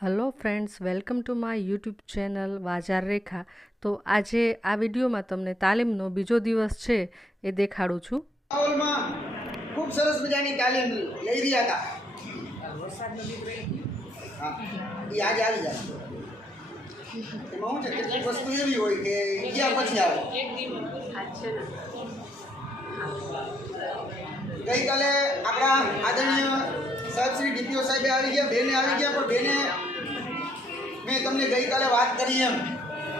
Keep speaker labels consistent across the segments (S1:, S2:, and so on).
S1: Hello friends welcome to my YouTube channel વાજાર Rekha તો આજે આ વિડીયોમાં તમને તાલીમનો બીજો દિવસ છે એ દેખાડું છું.
S2: ખૂબ સરસ મજાની તાલીમ લઈ રહ્યા હતા. આજે આવી જાય. એમાં શું છે? કેટલીક વસ્તુ એવી હોય કે ગયા પછી આવે. ગઈકાલે આપણા આદરણીય સાહેબ શ્રી ડીપીઓ સાહેબે આવી ગયા, બેને આવી ગયા, પણ બેને મેં તમને ગઈકાલે વાત કરી એમ.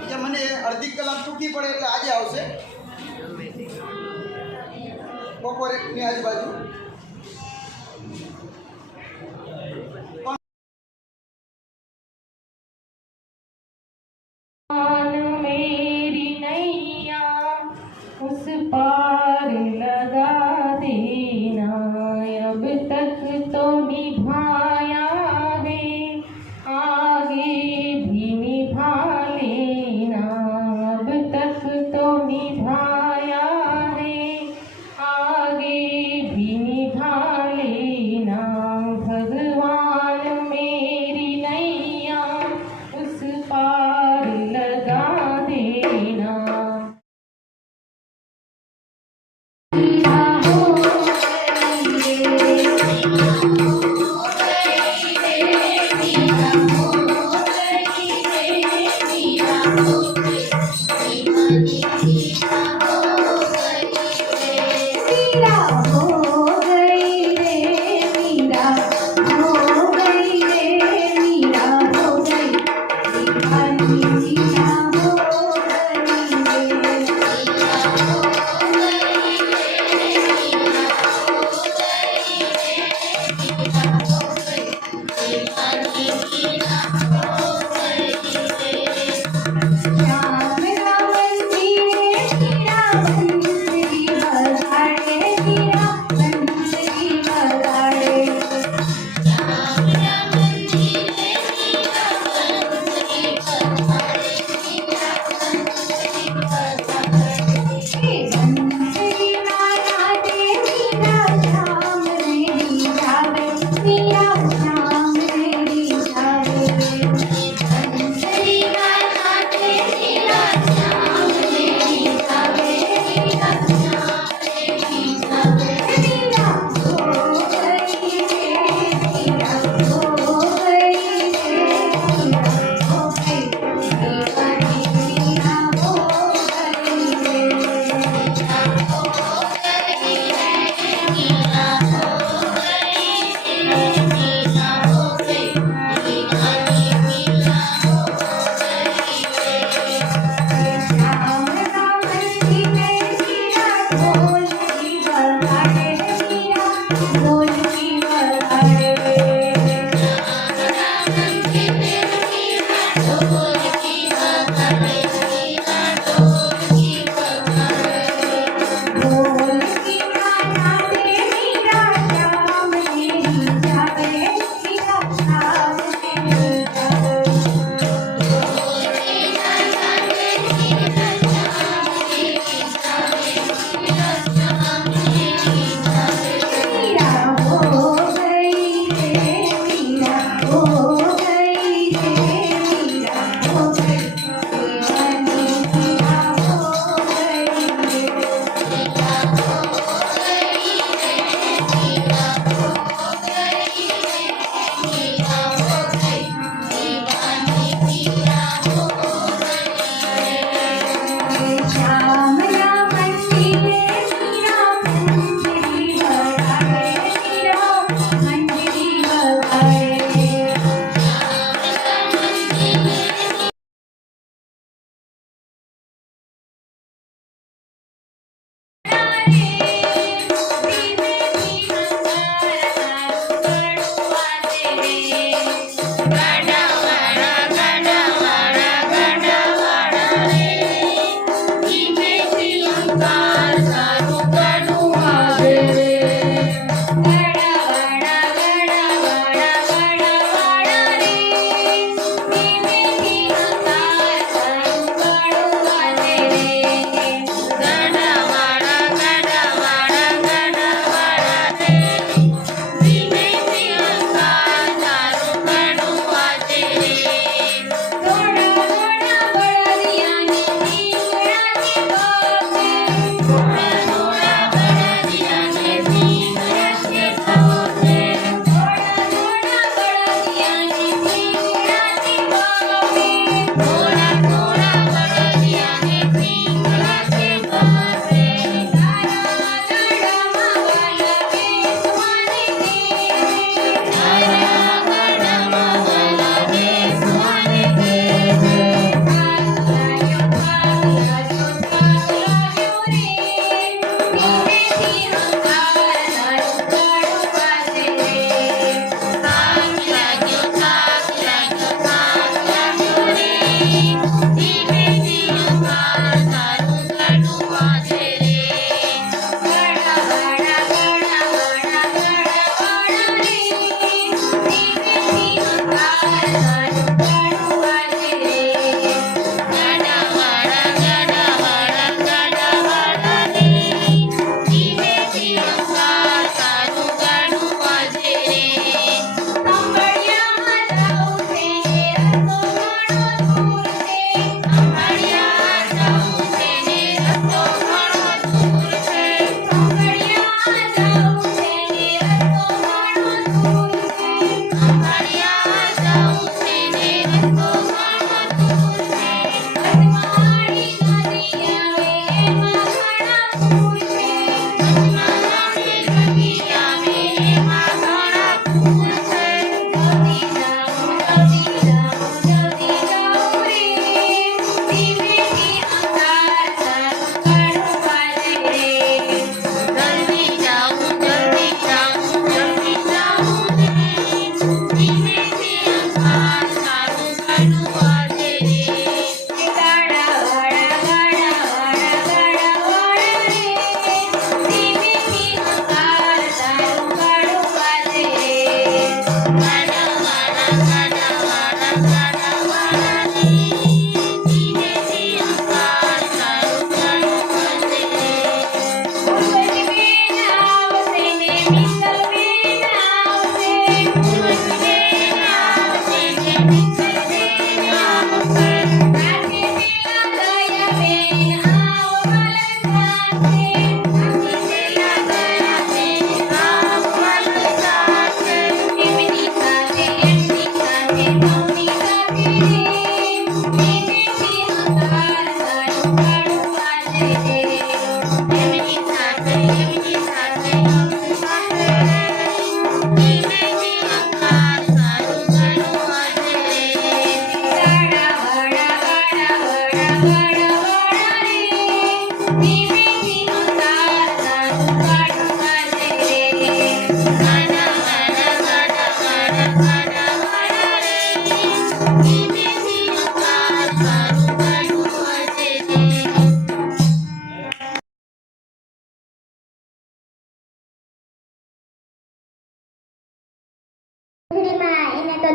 S2: કે મને અડધી કલાક ચૂકી પડે એટલે આજે આવશે. બપોરેની આજુબાજુ.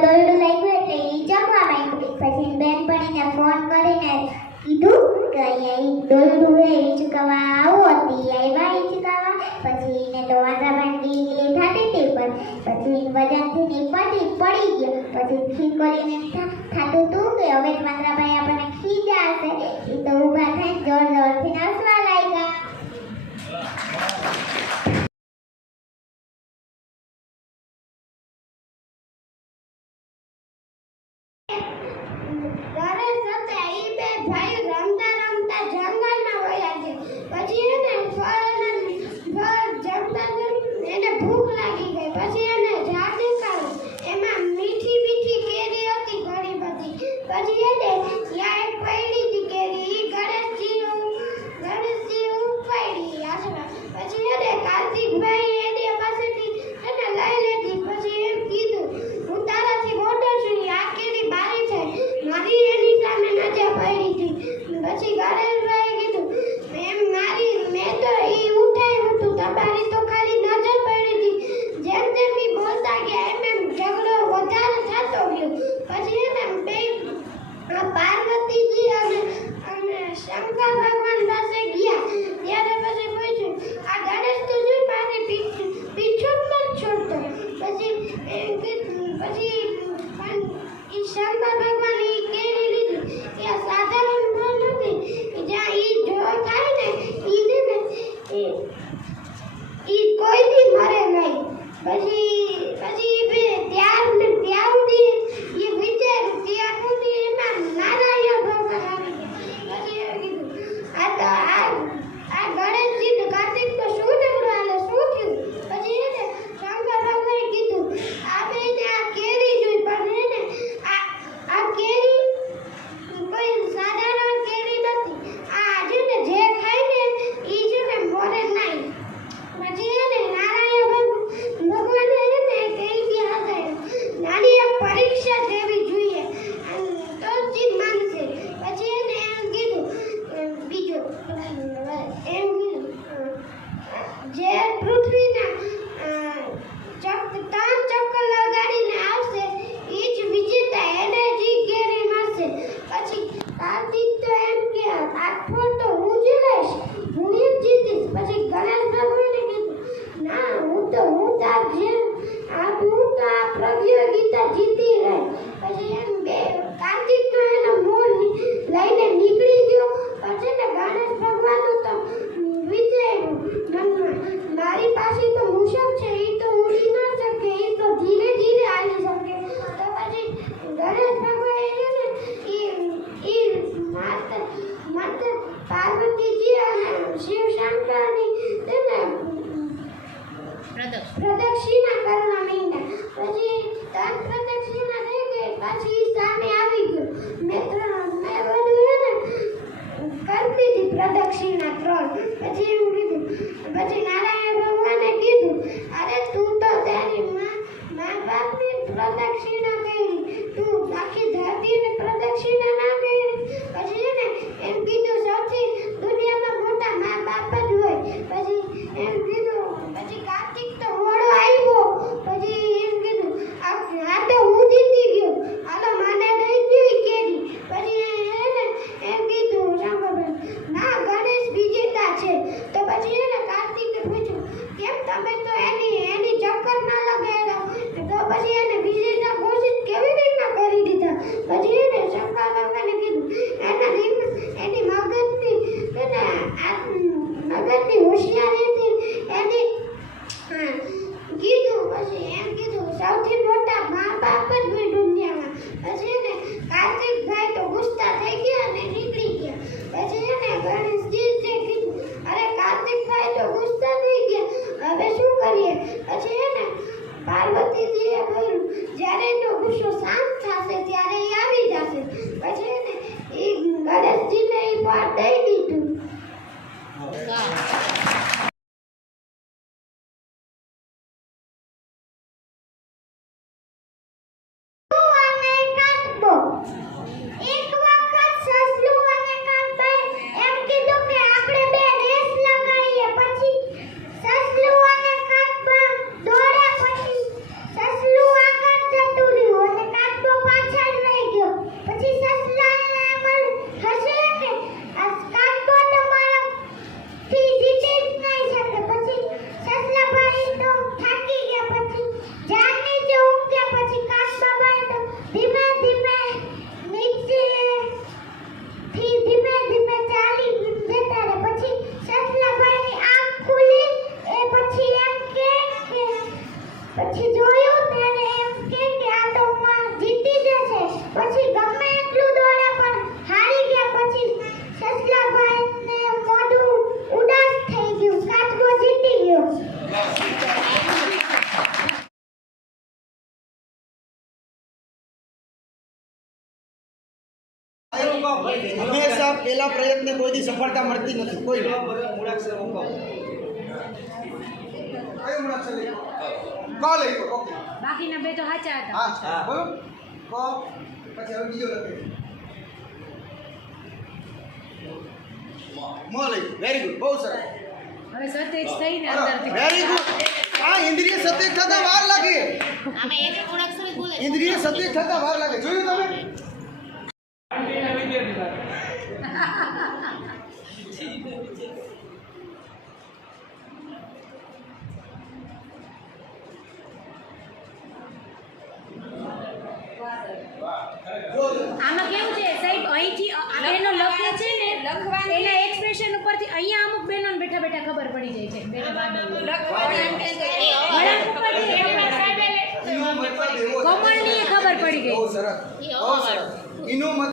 S3: દોરડું લાગ્યું એટલે એ જમવા માંડ્યું. પછી પડીને ફોન કરીને કીધું કે અહીંયા એ દોરડું એ ચૂકવવા આવો. હતી આવ્યા એ ચૂકવવા પછી એને તો વાંધાભાઈ એટલે થતી હતી પણ પછી વજનથી ને પડી પડી ગયો. પછી ઠીક કરીને થતું હતું કે હવે વાંધાભાઈ આપણને ખીજા હશે. એ તો ઊભા થઈને જોર જોરથી હસવા લાગ્યા.
S4: But you do
S2: બાકીના બે તો સાચા હતા
S4: હા બોલો ક પછી હવે બીજો લખે મ લઈ વેરી ગુડ બહુ સરસ
S2: હવે સતેજ થઈને અંદરથી
S4: વેરી ગુડ આ ઇન્દ્રિય સત્ય થતા વાર લાગે
S5: આમાં એક એક મૂળાક્ષર જ બોલે
S4: ઇન્દ્રિય સત્ય થતા વાર લાગે જોયું તમે
S2: આમાં કેવું છે સાહેબ અહીંથી આ બેનો લખે છે ને એના એક્સપ્રેશન ઉપરથી અહીંયા અમુક બહેનોને બેઠા બેઠા ખબર પડી જાય છે
S4: છે.
S2: કમળની ખબર પડી ગઈ
S4: બહુ સરસ બહુ સરસ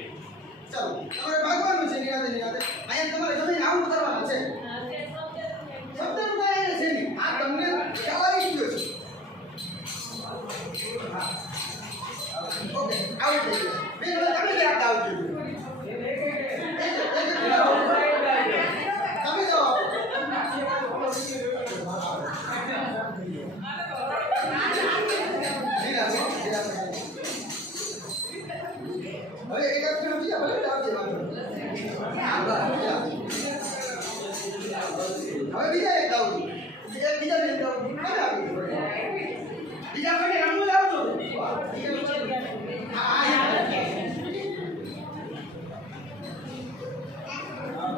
S4: ચાલો તમારે ભાગવાનું છે નિરાતે નિરાતે. અહીંયા તમારે જમીન આવું કરવાનું છે. શબ્દનું કાંઈ છે નહીં આ તમને